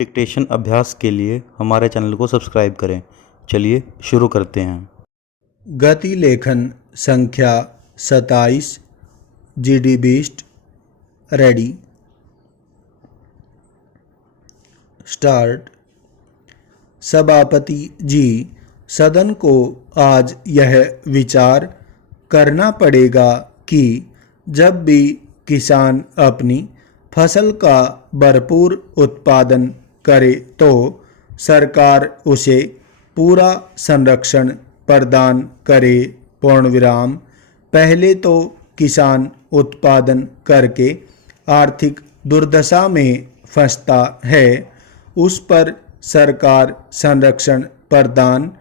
Dictation अभ्यास के लिए हमारे चैनल को सब्सक्राइब करें। चलिए शुरू करते हैं। गति लेखन संख्या 27 GD बीस्ट रेडी स्टार्ट। सभापति जी, सदन को आज यह विचार करना पड़ेगा कि जब भी किसान अपनी फसल का भरपूर उत्पादन करे तो सरकार उसे पूरा संरक्षण प्रदान करे। पूर्णविराम। पहले तो किसान उत्पादन करके आर्थिक दुर्दशा में फंसता है, उस पर सरकार संरक्षण प्रदान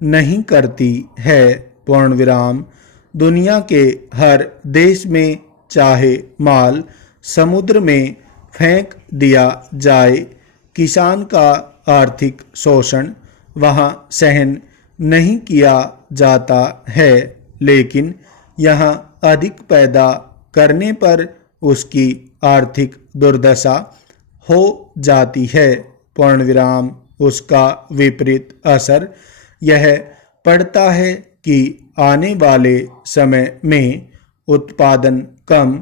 नहीं करती है। पूर्णविराम। दुनिया के हर देश में चाहे माल समुद्र में फेंक दिया जाए, किसान का आर्थिक शोषण वहाँ सहन नहीं किया जाता है, लेकिन यहाँ अधिक पैदा करने पर उसकी आर्थिक दुर्दशा हो जाती है। पूर्णविराम। उसका विपरीत असर यह पड़ता है कि आने वाले समय में उत्पादन कम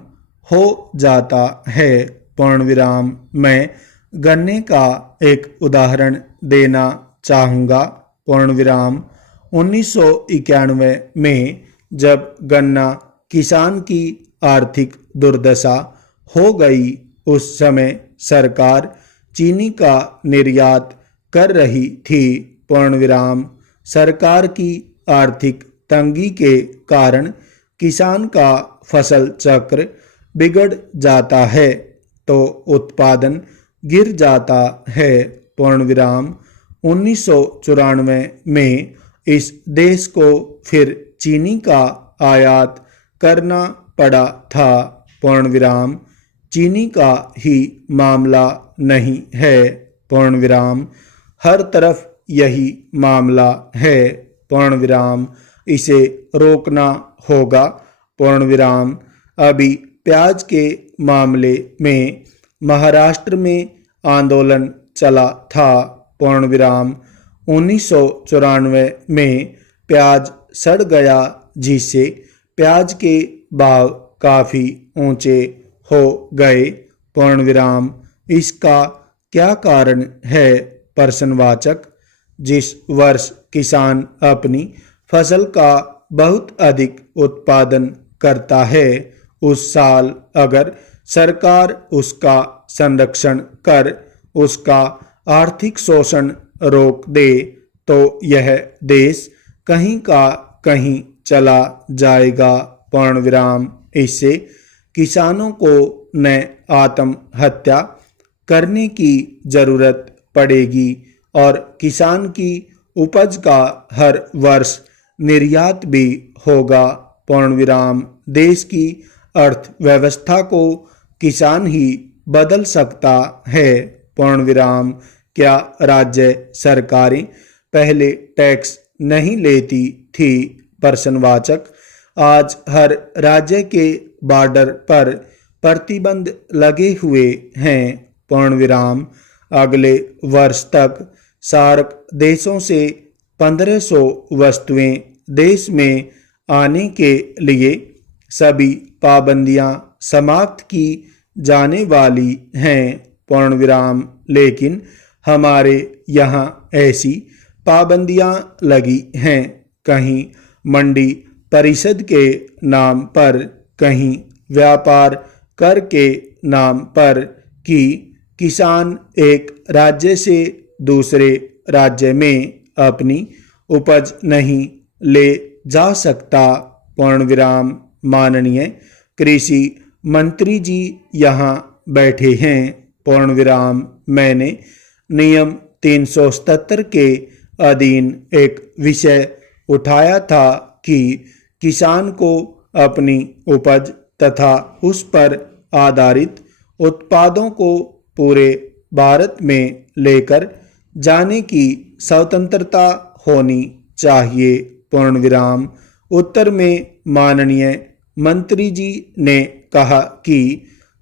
हो जाता है। पूर्णविराम। मैं गन्ने का एक उदाहरण देना चाहूँगा। पूर्णविराम। 1991 में जब गन्ना किसान की आर्थिक दुर्दशा हो गई, उस समय सरकार चीनी का निर्यात कर रही थी। पूर्णविराम। सरकार की आर्थिक तंगी के कारण किसान का फसल चक्र बिगड़ जाता है तो उत्पादन गिर जाता है। पूर्णविराम। 1994 में इस देश को फिर चीनी का आयात करना पड़ा था। पूर्णविराम। चीनी का ही मामला नहीं है। पूर्णविराम। हर तरफ यही मामला है। पूर्णविराम। इसे रोकना होगा। पूर्णविराम। अभी प्याज के मामले में महाराष्ट्र में आंदोलन चला था। पूर्णविराम। 1994 में प्याज सड़ गया, जिससे प्याज के भाव काफ़ी ऊंचे हो गए। पूर्णविराम। इसका क्या कारण है? प्रश्नवाचक। जिस वर्ष किसान अपनी फसल का बहुत अधिक उत्पादन करता है, उस साल अगर सरकार उसका संरक्षण कर उसका आर्थिक शोषण रोक दे तो यह देश कहीं का कहीं चला जाएगा। पूर्णविराम। इससे किसानों को न आत्महत्या करने की जरूरत पड़ेगी और किसान की उपज का हर वर्ष निर्यात भी होगा। पूर्णविराम। देश की अर्थव्यवस्था को किसान ही बदल सकता है। पूर्णविराम। क्या राज्य सरकारें पहले टैक्स नहीं लेती थी? प्रश्नवाचक। आज हर राज्य के बॉर्डर पर प्रतिबंध लगे हुए हैं। पूर्णविराम। अगले वर्ष तक सार्क देशों से 1500 वस्तुएं देश में आने के लिए सभी पाबंदियां समाप्त की जाने वाली हैं। पूर्णविराम। लेकिन हमारे यहाँ ऐसी पाबंदियां लगी हैं, कहीं मंडी परिषद के नाम पर, कहीं व्यापार कर के नाम पर, कि किसान एक राज्य से दूसरे राज्य में अपनी उपज नहीं ले जा सकता। पूर्णविराम। माननीय कृषि मंत्री जी यहाँ बैठे हैं। पूर्णविराम। मैंने नियम 377 के अधीन एक विषय उठाया था कि किसान को अपनी उपज तथा उस पर आधारित उत्पादों को पूरे भारत में लेकर जाने की स्वतंत्रता होनी चाहिए। पूर्णविराम। उत्तर में माननीय मंत्री जी ने कहा कि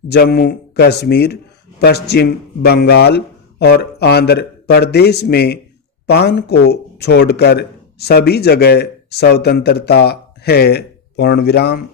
जम्मू कश्मीर, पश्चिम बंगाल और आंध्र प्रदेश में पान को छोड़कर सभी जगह स्वतंत्रता है। पूर्ण विराम।